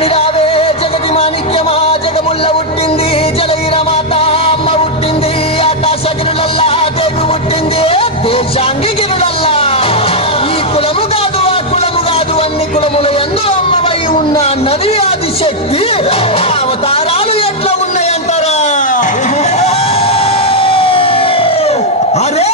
నిరావే జగతి మాణిక్యమా జగముల్ల పుట్టింది జలగిర మాత అమ్మ పుట్టింది ఆకాశ గిరులల్లా దేవి పుట్టింది దేశాంగి గిరులల్లా ఈ కులము కాదు ఆ కులము కాదు అన్ని కులముల యందు అమ్మవై ఉన్న నది ఆది శక్తి అవతారాలు ఎట్లా ఉన్నాయంటారా అరే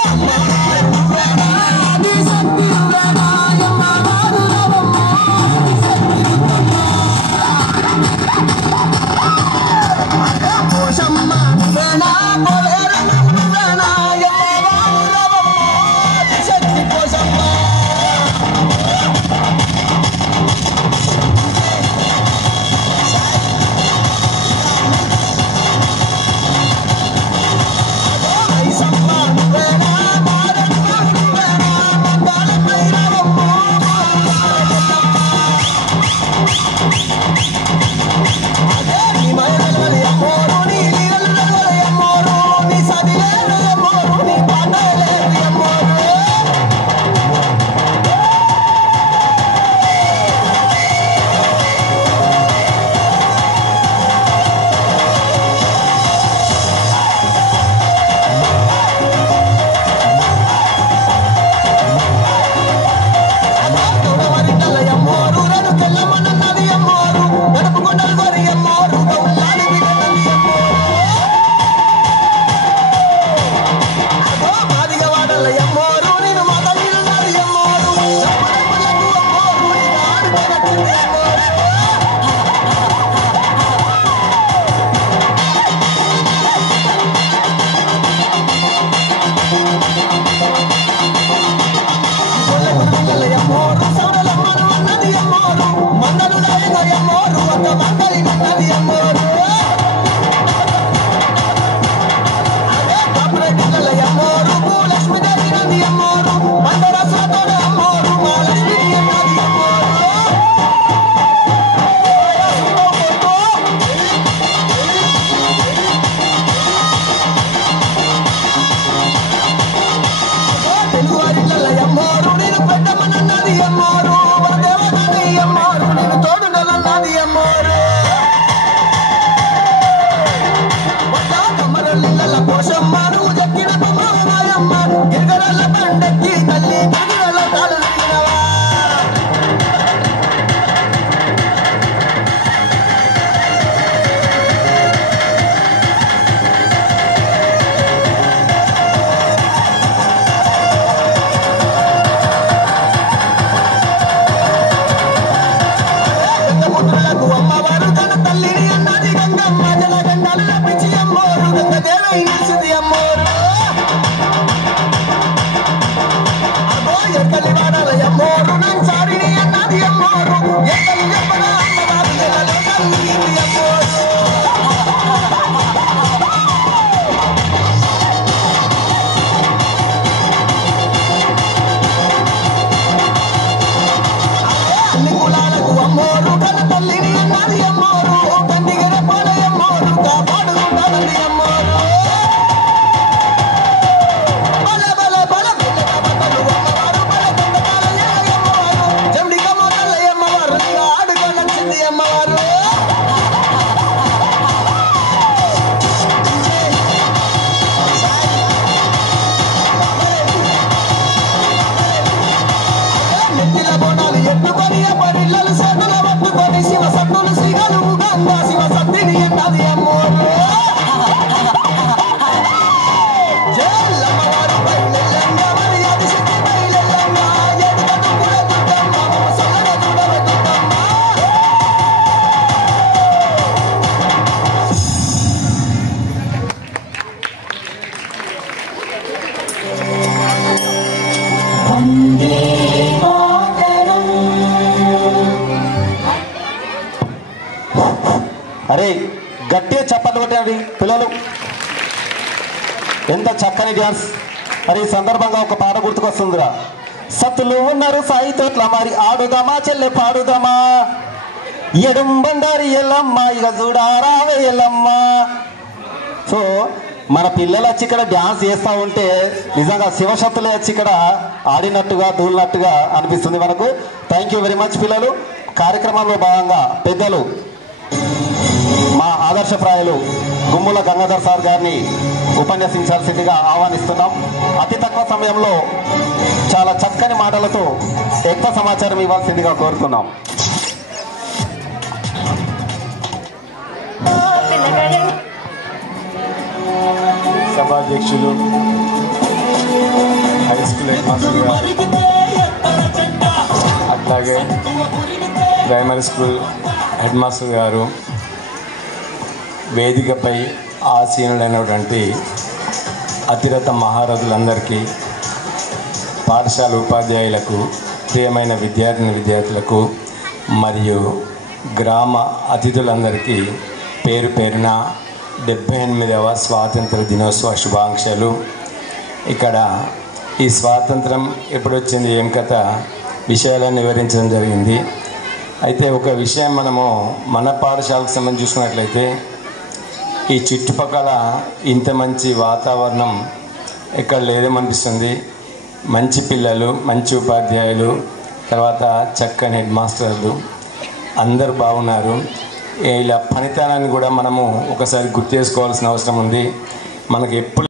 అరే గట్టిగా చప్పట్లు కొట్టండి పిల్లలు, ఎంత చక్కని డ్యాన్స్. మరి ఈ సందర్భంగా ఒక పాట గుర్తుకొస్తుందిరా. సత్తులు ఉన్నారు సాయితోట్ల మరి ఆడుదామా చెల్లె పాడుదామా ఎడం బండారి ఎల్లమ్మ ఇక చూడారావే ఎల్లమ్మ. సో మన పిల్లలు వచ్చి ఇక్కడ డ్యాన్స్ చేస్తూ ఉంటే నిజంగా శివశక్తులే వచ్చి ఇక్కడ ఆడినట్టుగా దూలినట్టుగా అనిపిస్తుంది మనకు. థ్యాంక్ యూ వెరీ మచ్ పిల్లలు. కార్యక్రమంలో భాగంగా పెద్దలు మా ఆదర్శప్రాయులు గుమ్ముల గంగాధర్ సార్ గారిని ఉపన్యసించాల్సిందిగా ఆహ్వానిస్తున్నాం. అతి తక్కువ సమయంలో చాలా చక్కని మాటలతో ఎక్కువ సమాచారం ఇవ్వాల్సిందిగా కోరుతున్నాం. సభాధ్యక్షులు హై స్కూల్ హెడ్ మాస్టర్ గారు, అట్లాగే ప్రైమరీ స్కూల్ హెడ్ మాస్టర్ గారు, వేదికపై ఆసీనులైనటువంటి అతిరథ మహారథులందరికీ, పాఠశాల ఉపాధ్యాయులకు, ప్రియమైన విద్యార్థులకు మరియు గ్రామ అతిథులందరికీ పేరు పేరున 78వ స్వాతంత్ర దినోత్సవ శుభాకాంక్షలు. ఇక్కడ ఈ స్వాతంత్రం ఎప్పుడొచ్చింది, ఏం కథ విషయాలను వివరించడం జరిగింది. అయితే ఒక విషయం మనము మన పాఠశాలకు సంబంధించి చూసుకున్నట్లయితే ఈ చుట్టుపక్కల ఇంత మంచి వాతావరణం ఇక్కడ లేదేమనిపిస్తుంది. మంచి పిల్లలు, మంచి ఉపాధ్యాయులు, తర్వాత చక్కని హెడ్ మాస్టర్లు అందరూ బాగున్నారు. ఇలా పనితనాన్ని కూడా మనము ఒకసారి గుర్తు చేసుకోవాల్సిన అవసరం ఉంది. మనకు ఎప్పుడు